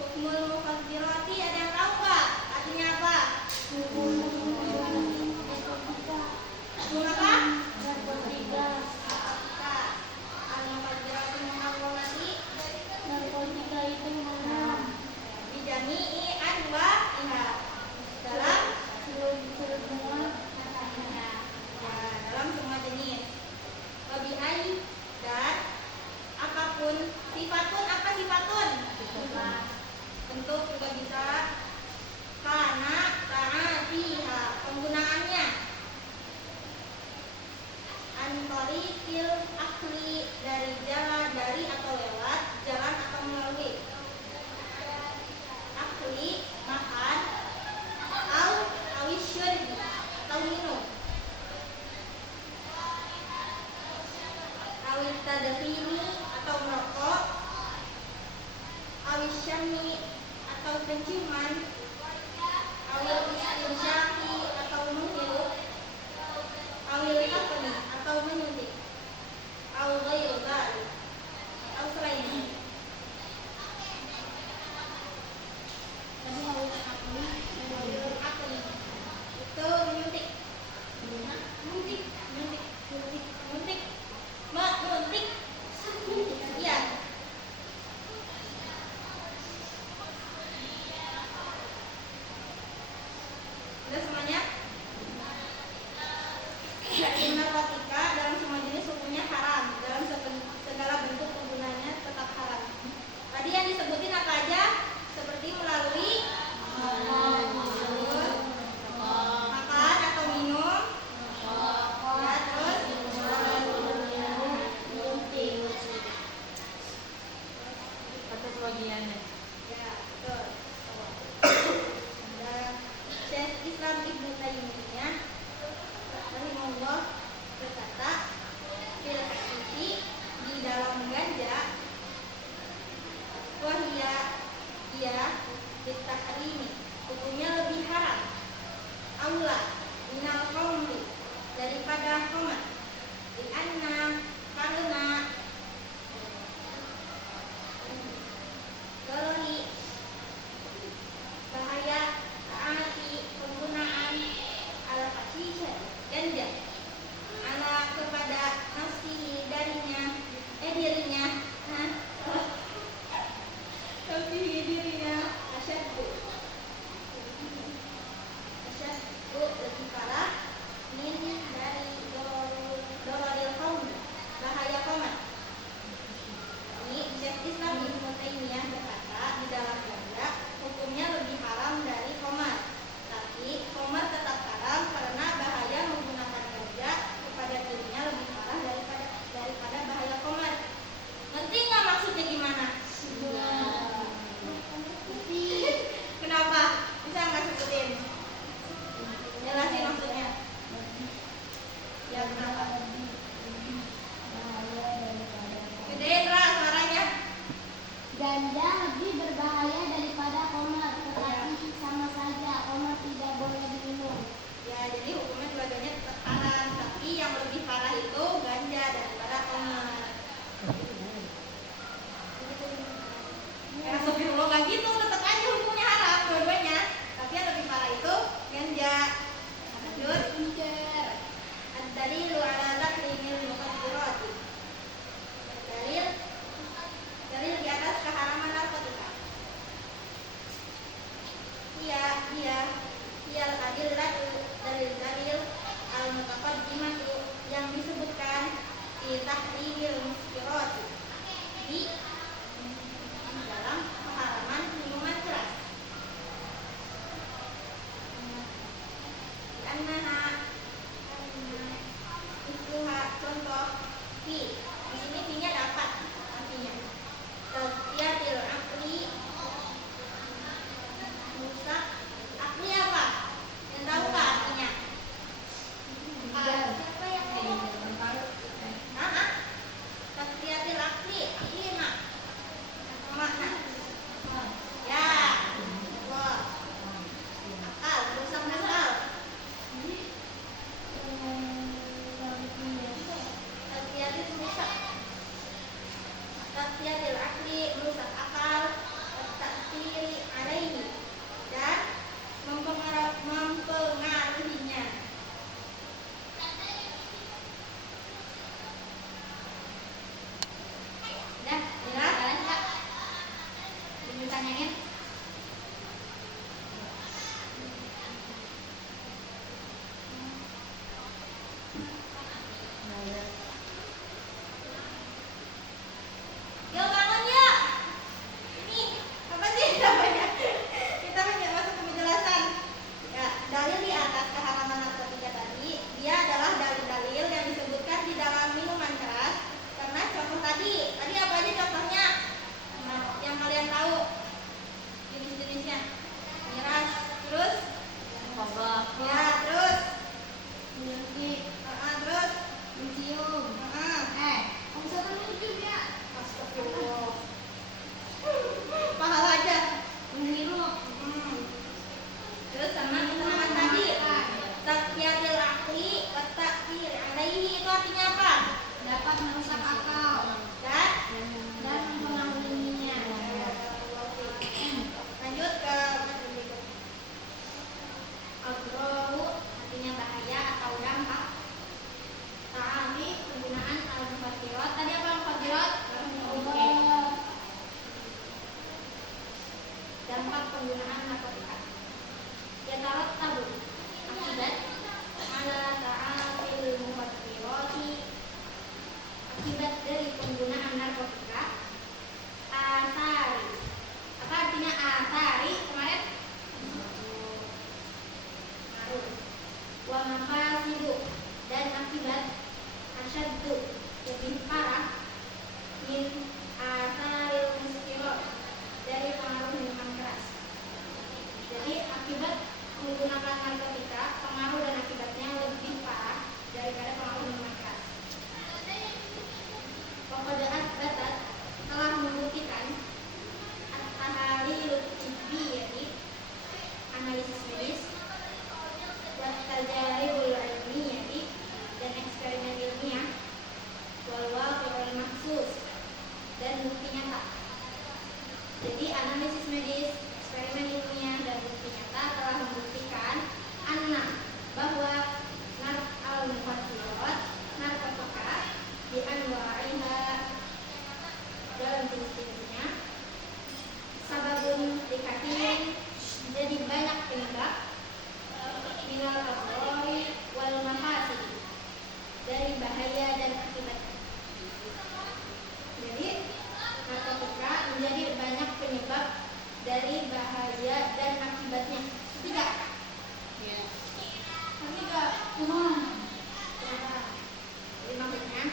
Hukmul mufassirati ada yang tahu nggak? Artinya apa? Sudah semuanya? Narkotika dalam semua jenis hukumnya haram, dalam segala bentuk penggunaannya tetap haram. Tadi yang disebutin apa aja? Seperti melalui makan atau minum, ya, terus Atau sebagiannya. ya, betul. Dan Syekh Islam Ibnu Taimiyah rahimahullah berkata, fil hasiti, di dalam ganja, wahia dia bitahrimi, hukumnya lebih haram, aula minal khamri, daripada khamar, karena dorori, bahaya taati penggunaan ala fasisha ganja ala kepada nafsihi dirinya asyaddu lebih parah min dari dororil kaum, bahaya komat. Ini Syekh Islam Ibnu Taimiyah berkata, di dalam ganja hukumnya lebih haram dari khamar. Tapi khamar tetap haram karena bahaya menggunakan ganja kepada dirinya lebih parah daripada bahaya khamar. Ngerti nggak maksudnya gimana? Kenapa? Bisa nggak sebutin? Jelasin maksudnya. Ya, kenapa? Gedein Ra suaranya. Ganja lebih berbahaya daripada khamar, tetapi sama saja khamar tidak boleh diminum. Ya, jadi hukumnya dua-duanya tetap haram, tapi yang lebih parah itu ganja daripada khamar. Astagfirullah, nggak gitu, tetap aja hukumnya haram dua-duanya, tapi yang lebih parah itu ganja. Lanjut. Ad-dalilu ala tahrimil mukhaddirati. Dalil di atas keharaman narkotika. Iya dalil al-mutaqaddimatu yang disebutkan di tahrimil muskirati, di dalam pengharaman minuman keras. Annaha ituha contoh di sini pi-nya dapat artinya. Tazkiyatil aqli, rusak akli apa? Yang tahu nggak artinya? Siapa yang ngomong? Tazkiyatil akli mak dan akibat asyaddu lebih parah min asaril muskirot dari pengaruh minuman keras. Jadi akibat menggunakan narkotika, pengaruh dan akibatnya lebih parah daripada pengaruh minuman keras. Pokoknya batat telah membuktikan at-tahalil tibbiyati analisis medis buat tajaribul ilmiyati dan eksperimen ilmiah wal waqi'ul mahsus dan bukti nyata. Jadi analisis medis, eksperimen ilmiah dan bukti nyata telah membuktikan bahwa al-mukhaddirat narkotika di anwa'iha dalam jenis-jenisnya sababun dikatin jadi banyak penyebab minal adrori wal mahasid dari bahaya dan akibatnya. Jadi narkotika menjadi banyak penyebab dari bahaya dan akibatnya. Ketiga. Ketiga. Jadi maksudnya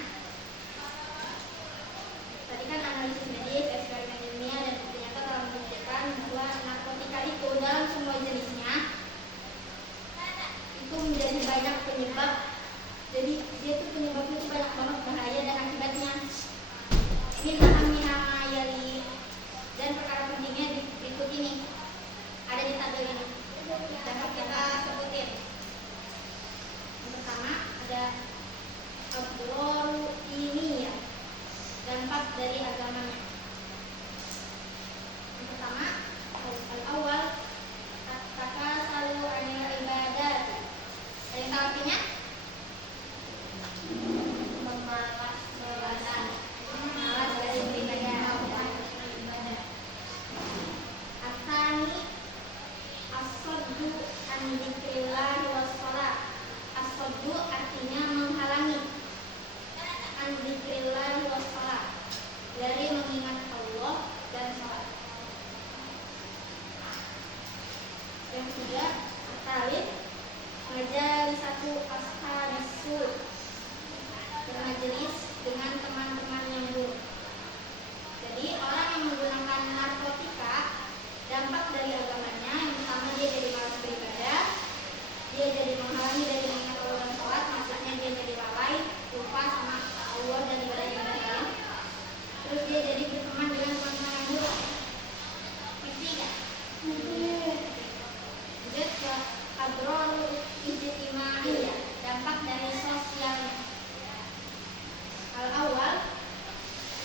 tadi kan analisis medis, eksperimen ilmiah dan ternyata telah membuktikan bahwa narkotika itu dalam semua jenisnya itu menjadi banyak penyebab. Jadi dia itu penyebabnya itu banyak banget bahaya dan akibatnya. Min ahammiha ma yali, dan perkara pentingnya berikut ini ada di tabel ini. Dapat kita sebutin. Yang pertama ada abroru ini ya, dampak dari agamanya. Yang pertama al-awwal at-takasalu anil ibadat. Ada yang tahu artinya? Malas dari beribadah. Asani as-saddu an dzikrillah was shalah. As-saddu artinya menghalangi an dzikrillah was shalah, dari mengingat Allah dan salat. Yang ketiga at-talib majalisatu ashabis su, bermajelis dengan teman-teman yang buruk. Jadi orang yang menggunakan narkotika, dampak dari agamanya yang pertama dia jadi malas beribadah, dia jadi menghalangi dari mengingat Allah dan sholat, maksudnya dia jadi lalai, lupa sama Allah dan ibadah-ibadah lain. Terus dia jadi berteman dengan teman-teman yang buruk. Ketiga, lanjut ke adrorul ijtimaiyah, dampak dari sosialnya. Al-awwal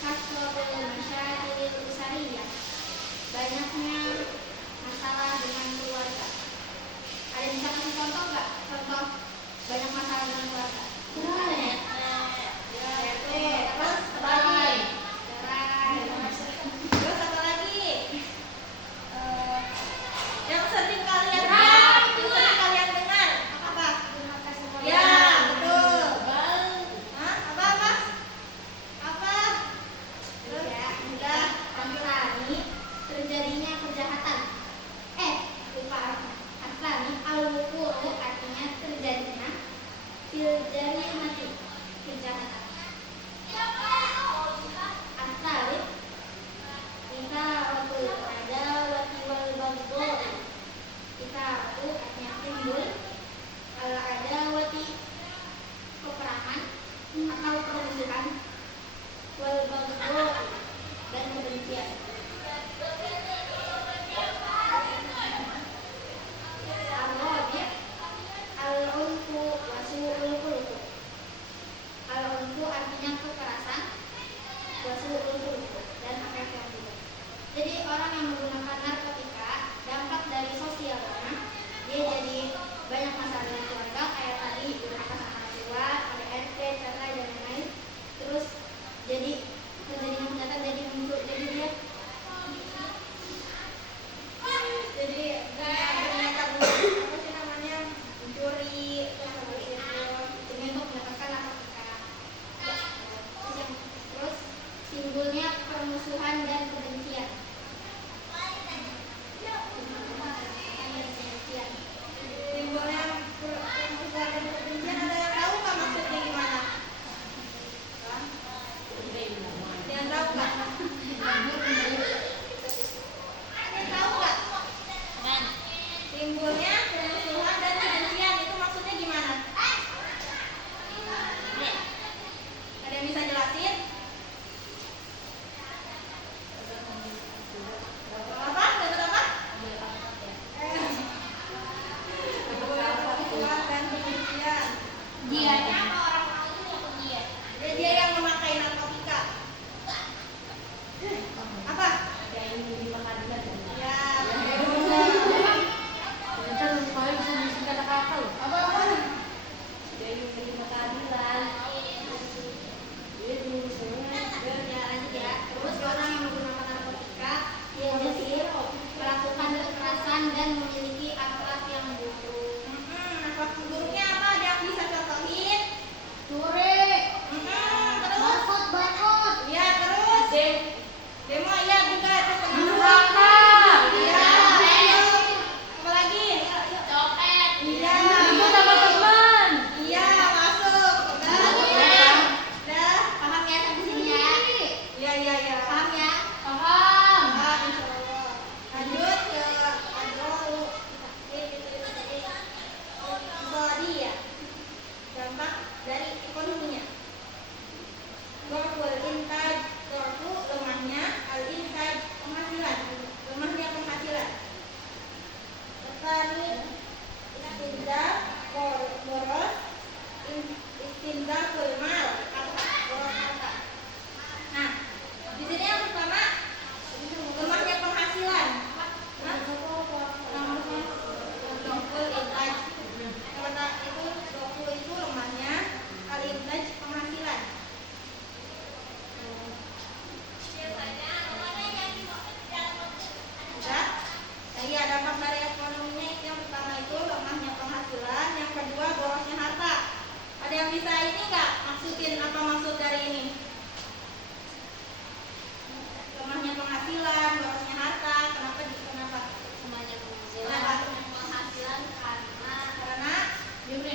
kasratul masyakilil usariyah, banyaknya masalah dengan keluarga. Ada yang bisa kasih contoh nggak? Contoh banyak masalah dengan keluarga. Terus cerai. Terus apa lagi? Yang sering kalian dengar apa? Ya, betul. Apa? Terus udah akhirnya terjadinya kejahatan. Lupa. Aslani al-wuqu' artinya terjadinya fil jarimati, kejahatan. As-salib ikaratul adawati wal baghdha. Ikaratu artinya timbul, al-adawati peperangan atau permusuhan, wal baghdha dan kebencian. Al-rabi' al-unfu wa su'ul khuluq. Al-unfu artinya kekerasan, wa su'ul khuluq dan akhlak yang buruk. Jadi orang yang menggunakan narkotika, dampak dari sosialnya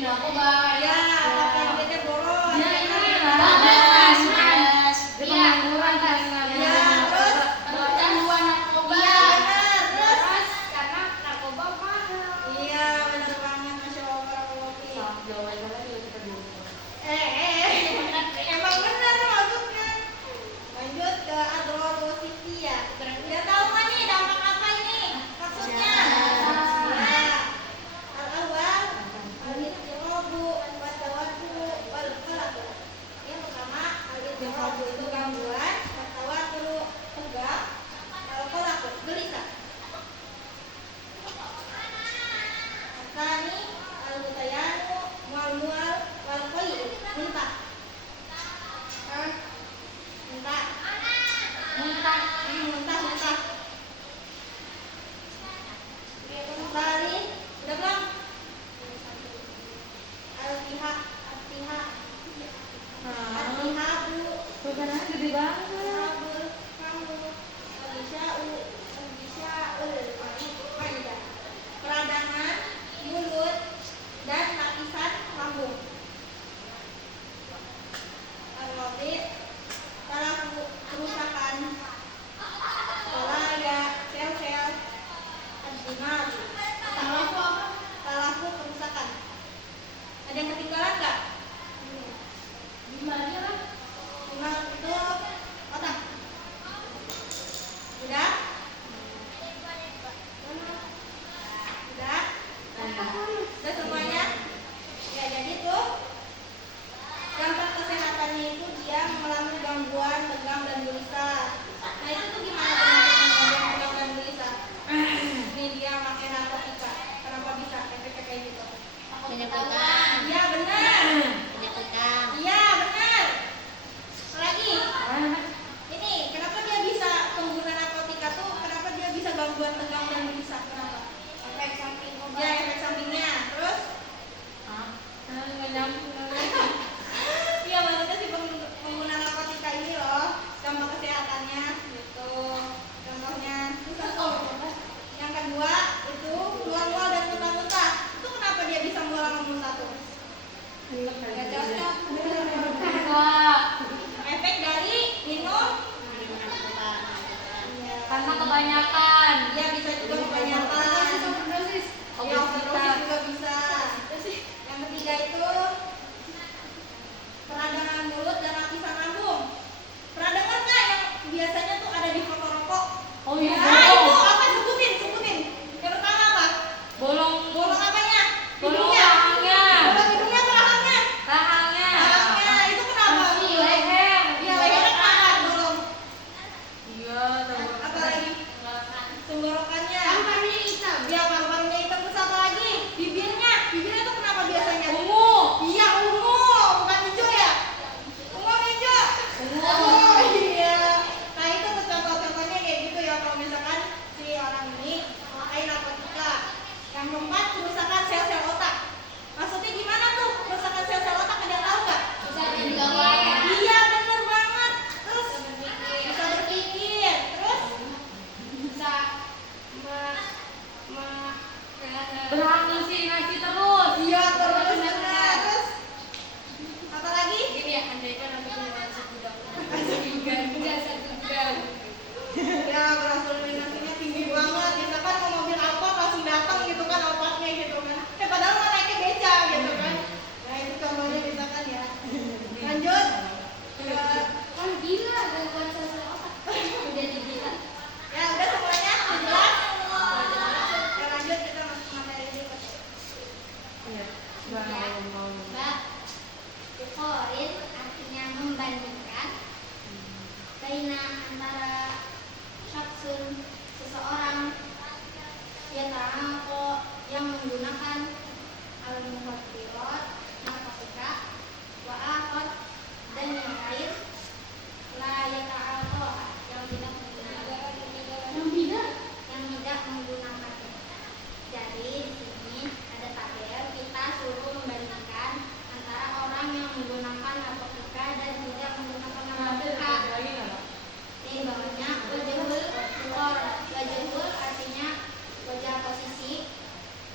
narkoba. Ya, apakah duitnya boros? Ya, ini Ya, lah. Bablas. Dia pengangguran kan. Ya, terus? Kecanduan narkoba. Iya, benar. Terus? Karena narkoba mahal. Iya, benar banget, Masya Allah, Robi. Salah jawaban salah juga kita dulu. Emang benar maksudnya. Lanjut ke adrorul ya. Udah tahu nggak nih dampak apa ini? Maksudnya? Ya. Al-awwal, al-ittirabu, wat-tawattu, wal-qalaq. Yang pertama, al-ittirabu itu gangguan, wat-tawattu tegang, wal-qalaq gelisah. Tsani, al-mutayanu, mual-mual, wal-qali, muntah. Muntah. Muntah. Salin, udah belum? Al-pihak, al-pihabu, Bebannya gede banget. al-habul, kamu, al-bisya'ul, maidah. Peradangan, mulut, dan lapisan lambung. Al-wabid, kerusakan pola ada sel-sel adrenal. Talafu kerusakan. Ada yang ketinggalan nggak? Gimana lah? Tinggal itu otak. Udah? Udah? Udah semuanya? Ya, jadi tuh dampak kesehatannya itu dia mengalami gangguan tegang dan gelisah. Nah itu tuh gimana penyakitnya gangguan tegang dan gelisah? Ini dia pakai narkotika. Kenapa bisa efeknya kayak gitu? Menyenangkan. Iya benar. Menyenangkan. Iya benar. Lagi. Ini kenapa dia bisa pengguna narkotika tuh? Kenapa dia bisa gangguan tegang dan gelisah? Kenapa? Efek samping obat. Ya efek sampingnya. Terus? Nggak nyambung. Iya maksudnya si pengguna narkotika ini loh dampak kesehatannya gitu. Contohnya yang kedua itu mual-mual dan muntah-muntah. Itu kenapa dia bisa mual sama muntah tuh? Nggak cocok. Efek dari minum. Karena kebanyakan. Ya bisa juga kebanyakan. Ya overdosis juga bisa. Yang ketiga itu peradangan mulut dan lapisan lambung. Pernah dengar nggak yang biasanya tuh ada di foto rokok? Oh iya. Nah itu apa? Sebutin. Yang pertama apa? Bolong apanya? Bolong Hidungnya. rahangnya. Bolong hidungnya atau rahangnya? Rahangnya. Rahangnya. Itu kenapa? Leher. Iya lehernya kenapa? Bolong. Iya, Apa lagi? Tenggorokannya. Paru-parunya hitam. Ya paru-parunya hitam. Terus apa lagi? Bibirnya tuh kenapa biasanya? ungu. Iya ungu, bukan hijau ya? Ungu apa hijau? Ungu. Oh iya. Nah itu tuh contoh-contohnya kayak gitu ya kalau misalkan si orang ini memakai narkotika. Yang keempat kerusakan sel-sel otak. Maksudnya gimana tuh kerusakan sel-sel otak? Ada yang tahu nggak? Bisa jadi gawai. Iya bener banget. Terus bisa berpikir. Terus Bisa Berhalusinasi terus. iya terus benar. Terus apa lagi? Jadi ya andaikan aku punya satu jam. Ya berhalusinasinya tinggi banget. Misalkan mau mobil Alfa langsung datang gitu kan Alphanya gitu kan. Padahal mau naiknya beca gitu kan. Nah itu contohnya misalkan ya. Lanjut ke Kan gila gangguan sel-sel otak. Udah gila. ya udah semuanya jelas. Ya lanjut kita masuk materi ini. Iya. Mau. Mbak, Yukorin artinya membandingkan baina antara syaksun seseorang yang menggunakan al-muhaddirat narkotika wa akhar dan yang lain la yata'alqa yang tidak menggunakannya. Jadi di sini ada tabel kita suruh membandingkan antara orang yang menggunakan narkotika dan tidak menggunakan narkotika. Ini bawahnya wajahul artinya wajah posisi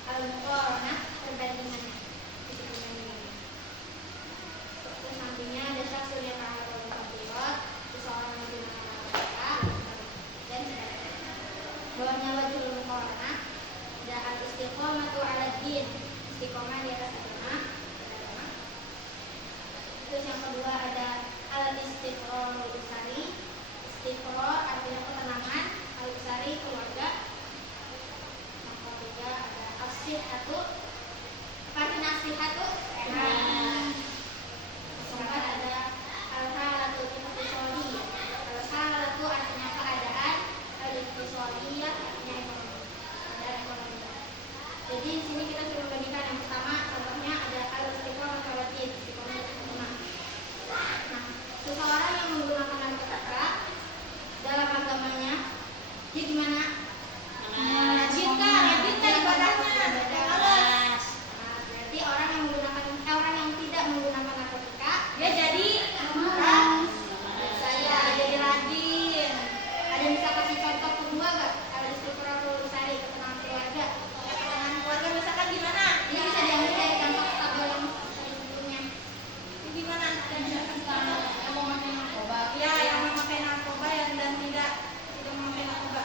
al-muqor Farnasihatu sehat. Keempat ada al-halatu iktisoliyah. Al-halatu artinya keadaan, al-iktisoliyah artinya ekonomi. Keadaan ekonomi. Jadi di sini kita suruh membandingkan yang pertama, contohnya ada al-istiqomah kawatid, istiqomah istiqomah. Nah, seseorang yang menggunakan narkotika dalam agamanya, dia gimana? Rajin kah ibadahnya? Males. Nah, berarti orang yang tidak menggunakan narkotika, Dia jadi saya jadi rajin. ada yang bisa kasih contoh kedua gak? Ada istiqomah sehari ketenangan keluarga. Ketenangan keluarga misalkan gimana? Ini bisa diambil dari contoh tabel yang tadi sebelumnya. Ini gimana? Yang mau makan narkoba. Ya, yang memakai narkoba dan tidak memakai narkoba.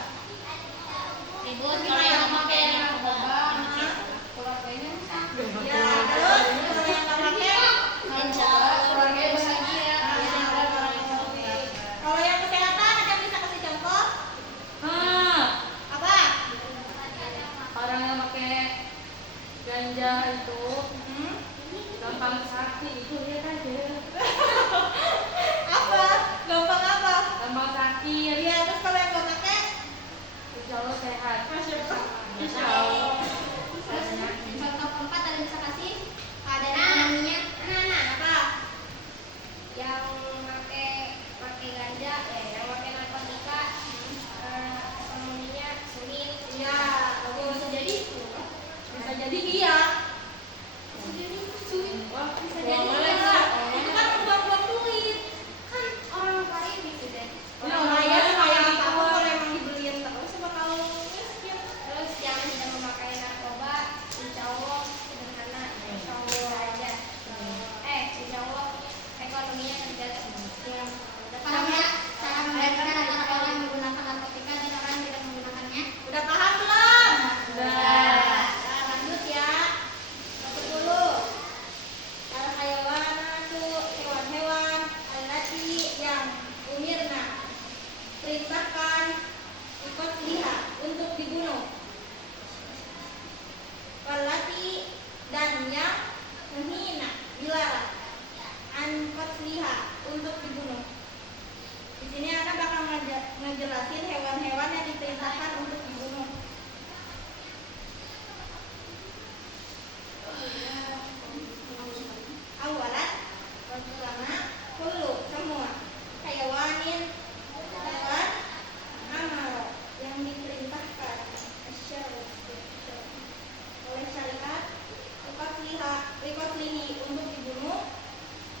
Ribut kalau yang memakai narkoba Keluarganya rusak. Ya, terus kalau yang nggak pakai, Keluarganya bahagia. kalau yang kesehatan ada bisa kasih contoh apa? Orang yang pakai ganja itu Hmm? gampang sakit itu lihat aja. Apa? Gampang apa? Gampang sakit. Iya, terus kalau yang nggak pakai, Insya Allah sehat. Masya Allah. Insya Allah. Terus contoh keempat ada yang bisa kasih keadaan ekonominya. Apa? Yang pakai ganja, yang pakai narkotika, ekonominya sulit. Iya, bagus. Bisa jadi Bisa jadi iya. bisa jadi sulit. Wah, Bisa Jadi jadi iya. Itu kan membuang-buang duit. kan orang kaya bisa jadi. Orang kaya sih kayak apa? Kalau emang dibeliin terus bakal miskin. Terus yang tidak memakai narkoba, insya Allah sederhana, insya Allah aja. Insya Allah ekonominya terjaga. Ya, udah paham ya cara membedakan antara orang yang menggunakan narkotika dan orang yang tidak menggunakannya? Udah paham belum? Udah. Nah, lanjut ya. Nomor 10. Al-hayawanatu, hewan-hewan allati yang umirna perintahkan ikut lihat untuk dibunuh. Allati dan yang menghina dilarang angkot lihat untuk dibunuh. Di sini anak bakal ngejelasin hewan-hewan yang diperintahkan untuk dibunuh. Awalan, pertama, kullu semua hayawanin hewan amaro yang diperintahkan oleh syariat likotlihi untuk dibunuh,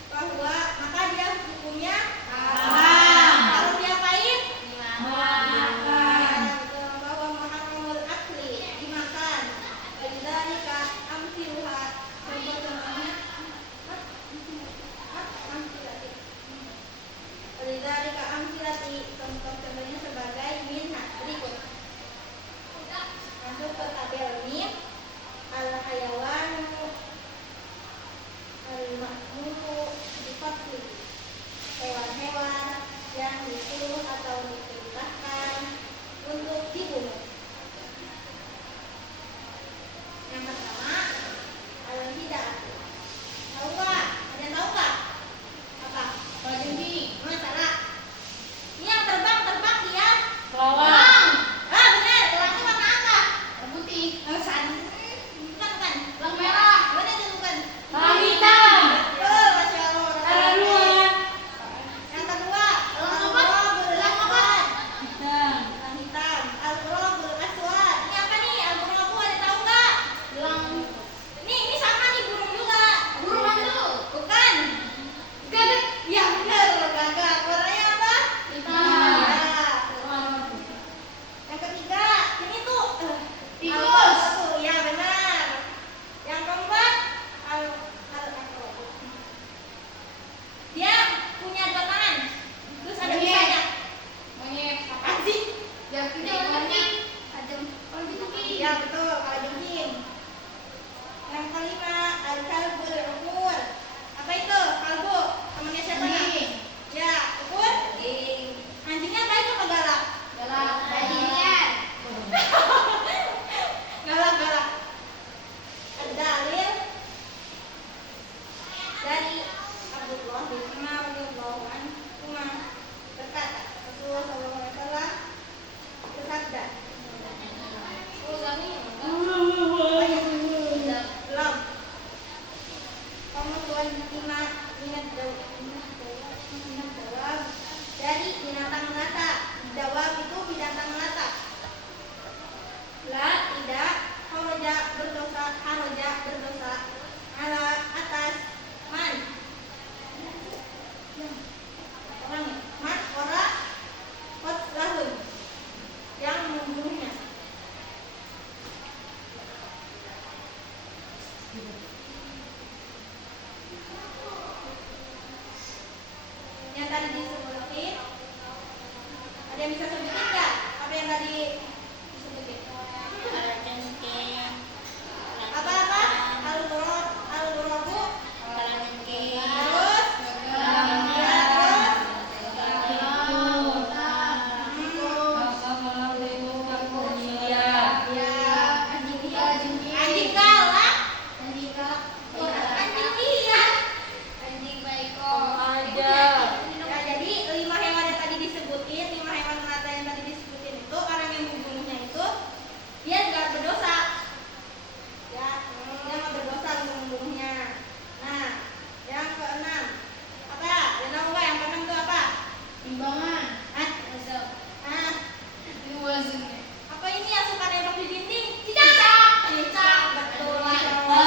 bahwa maka dia hukumnya haram. Kalau diapain? Haram. Yang tadi disebutin, ada yang bisa sebutin nggak? Apa yang tadi disebutin? Kalajengking. Apa-apa? Al-Ghurabu. Kalajengking. Terus? Ya, terus? Anjing galak. Anjing liar. Anjing baiko. Ya, jadi 5 hewan yang tadi disebutin, 5 hewan melata yang tadi disebutin itu orang yang membunuhnya itu dia nggak berdosa. Ya, dia nggak berdosa untuk membunuhnya. Nah, yang keenam apa? Yang tahu nggak? Yang keenam itu apa? Timbangan. Ah, apa ini yang suka nempel di dinding? Cicak. Cicak, betul. Masya Allah.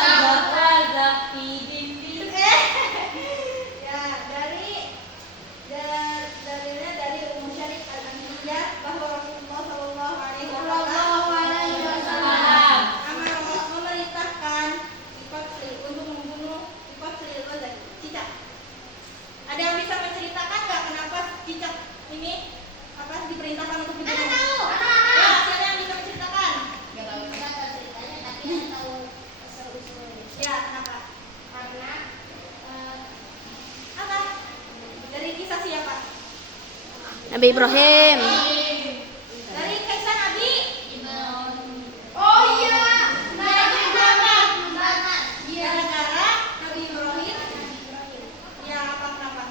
Ya, dari Ummu Syarif Al-Ansariyah bahwa Rasulullah Shallallahu Alaihi Wasallam memerintahkan Qatli untuk membunuh Qatli cicak. Ada yang bisa menceritakan nggak kenapa cicak ini diperintahkan untuk dibunuh? Ya, siapa yang bisa menceritakan? Ya, kenapa? Karena Apa? Dari kisah siapa? Nabi Ibrahim. Dari kisah Nabi. oh iya. Gara-gara Nabi Ibrahim. Ya, apa kenapa?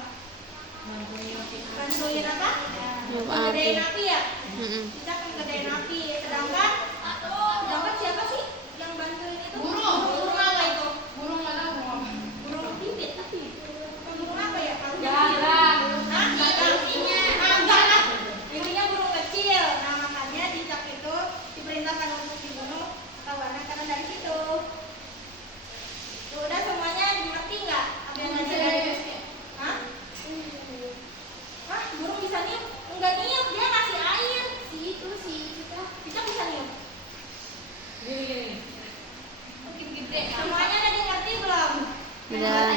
Bantuin apa? Ngegedein api ya? Kita ngegedein api. Sedangkan siapa sih yang bantuin itu? Burung apa itu? Burung pipit. Bukan burung apa ya? Jarang. Hah? Enggak lah. Intinya burung kecil. Nah, makanya cicak itu diperintahkan untuk dibunuh kawannya karena dari situ. Tuh, udah semuanya dimengerti nggak? Apa yang tadi dari? Hah? Hah? Burung bisa niup? Enggak niup, dia ngasih air. Cicak bisa niup. Semuanya udah dimengerti belum? Udah.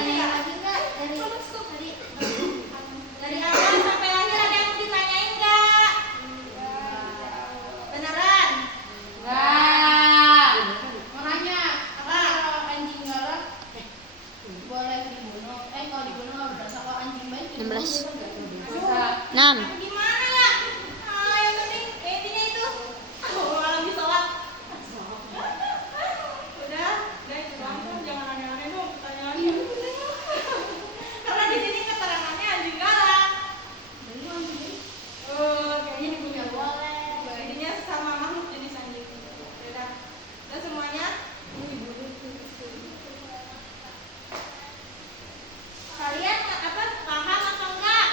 Dari awal sampai akhir ada yang mau ditanyain nggak? Beneran? Makanya Apa? kalau anjing galak boleh dibunuh. Kalau dibunuh nggak berdosa. Kalau anjing baik 16. Aduh, 6. gimana ya? Yang penting intinya itu. Malam di sholat. Udah itu langsung jangan aneh-aneh dong pertanyaannya. Karena di sini keterangannya anjing galak. Kayaknya dipunya boleh. Intinya sama makhluk jenis anjing. Udah semuanya. Kalian paham atau enggak?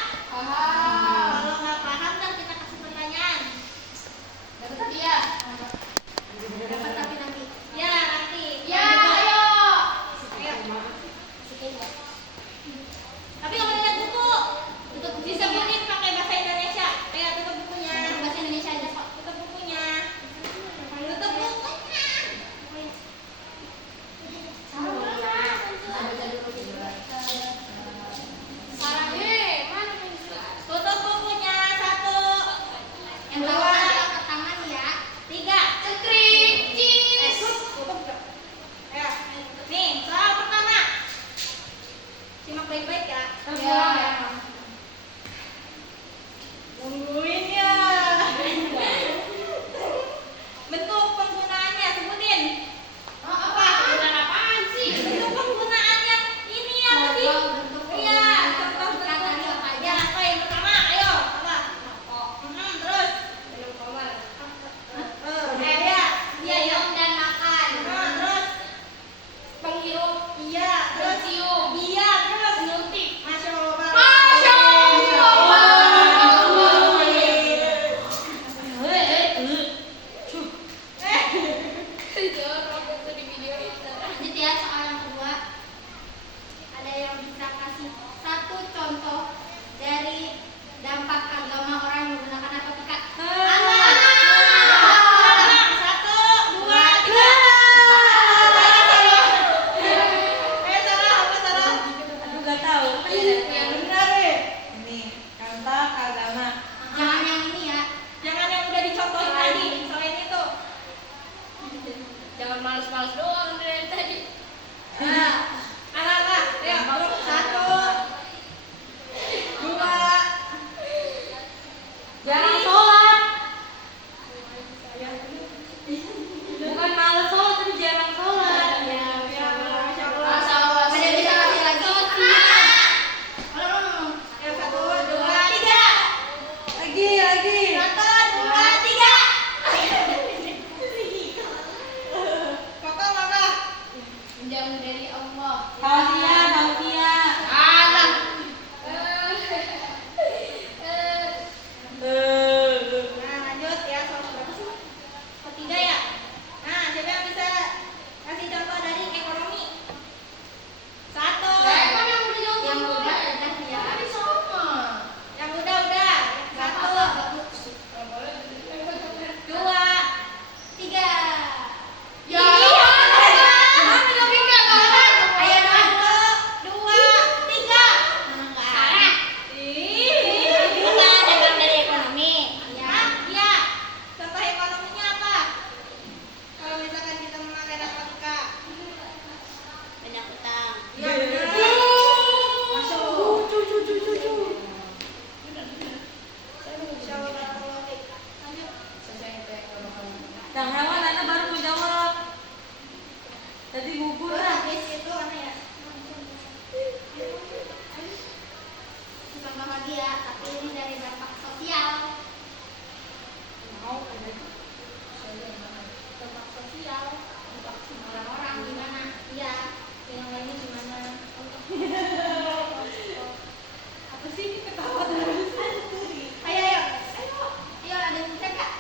Tadi bubur Terus lah. habis itu mana ya? Contoh lagi ya, tapi ini dari dampak sosial. Mau ada. Dampak sosial dampak orang-orang gimana? Iya, yang lainnya gimana? Apa sih ketawa terus? Ayo, ayo. Ayo ada yang bisa nggak?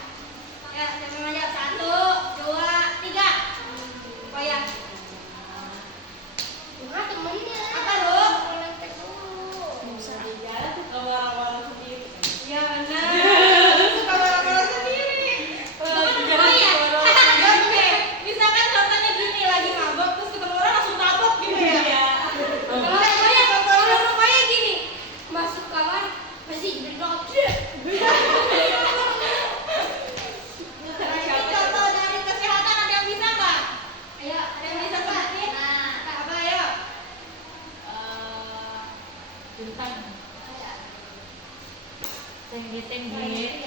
Ya, siapa yang mau jawab? 1, 2, 3. Oh ya, Bukan temennya. apa lu? Lempet dulu. Suka marah-marah sendiri. Iya benar. Suka marah-marah sendiri. Oh iya. Oke, misalkan contohnya gini, lagi mabok terus ketemu orang langsung tabok gitu ya. Iya. Kalau rupanya gini, Masuk kamar masih berdoa. nah, ini contoh dari kesehatan, ada yang bisa nggak? Ayo, Ada yang bisa sebutin? Nah, Apa ayo? Bintang. Tinggi-tinggi.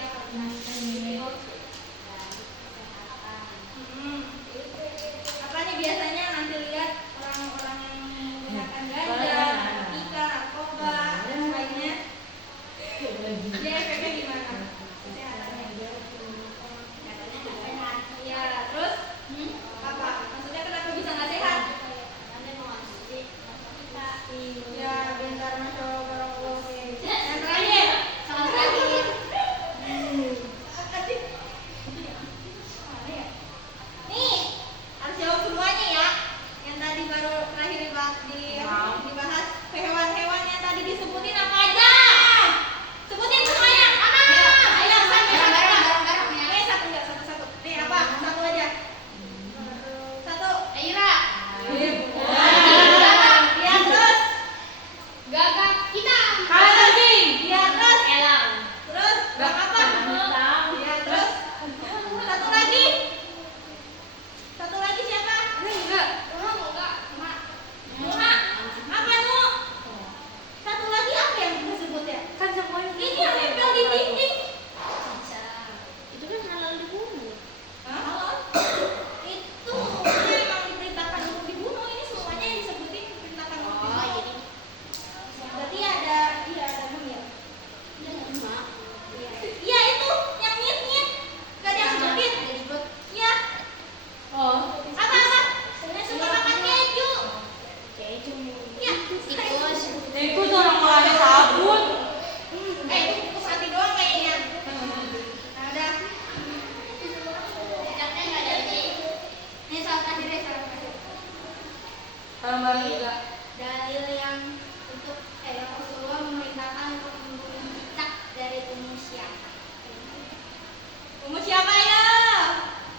Apa nih biasanya nanti lihat orang-orang yang menggunakan ganja, narkotika, narkoba, dan lainnya. Dia efeknya gimana? Kesehatannya. katanya nggak sehat. Iya, terus apa? Maksudnya kenapa bisa nggak sehat? Ada mau ngasih kita. Iya, bentar Masya Allah, barakallahu. Yang terakhir. Sama terakhir. Nih, harus jawab semuanya ya. Yang tadi baru terakhir dibahas hewan-hewan yang tadi disebutin apa aja? Sebutin semuanya. Ayo sampai Bareng-bareng ya. satu enggak satu-satu. Nih apa? Satu aja. Satu. Aira. Iya terus. Gagak hitam. Iya terus. Elang. Terus. Bang apa? Iya terus. Satu lagi. Satu lagi siapa? Enggak. Enggak. Mak. Nuha. Apa Nu? Satu lagi apa yang kita sebut ya? Kan semuanya Ini yang nempel di dinding. Itu kan halal dibunuh. Hah? Itu dia emang diperintahkan untuk dibunuh. Ini semuanya yang disebutin diperintahkan untuk Oh, dibunuh. jadi Berarti ada enam ya? dia nggak cuma. Iya itu yang nyit-nyit. Gak ada yang sebutin. Iya. Oh. Apa? Yang suka makan keju. Iya. Tikus orang mulanya sabun. Itu kukus hati doang kayaknya. Nah udah. Jejaknya nggak ada lagi. Ini soal terakhir ya, soal terakhir. Tambah juga. Dalil yang untuk yang Rasulullah memerintahkan untuk membunuh cicak dari umur siapa? Umur siapa ya?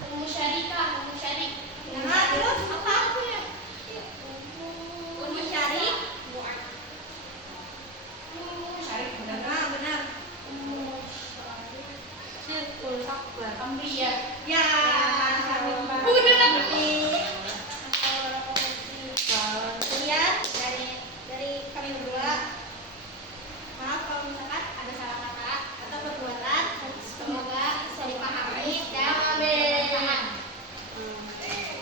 Umur syarikah, umur syarik. Nah terus apa? Umur syari. Nah benar. Sirkul akbar. Ambiya. Ya. Benar. Kemudian dari kami berdua, maaf kalau misalkan Ada salah kata. atau perbuatan, Semoga bisa dipahami dan bermanfaat.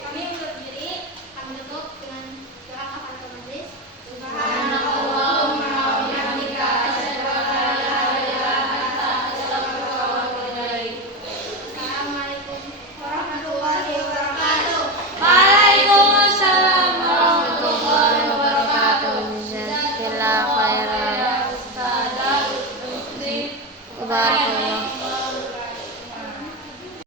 kami undur diri. Kami tutup dengan doa kafaratul majlis. Subhanallahumma wa bihamdika asyhadu an la ilaha illa anta astaghfiruka wa atubu ilaik. Assalamualaikum Warahmatullahi wabarakatuh. Waalaikumsalam Warahmatullahi wabarakatuh. Jazakallahu khairan. Ustazah. Barakallahu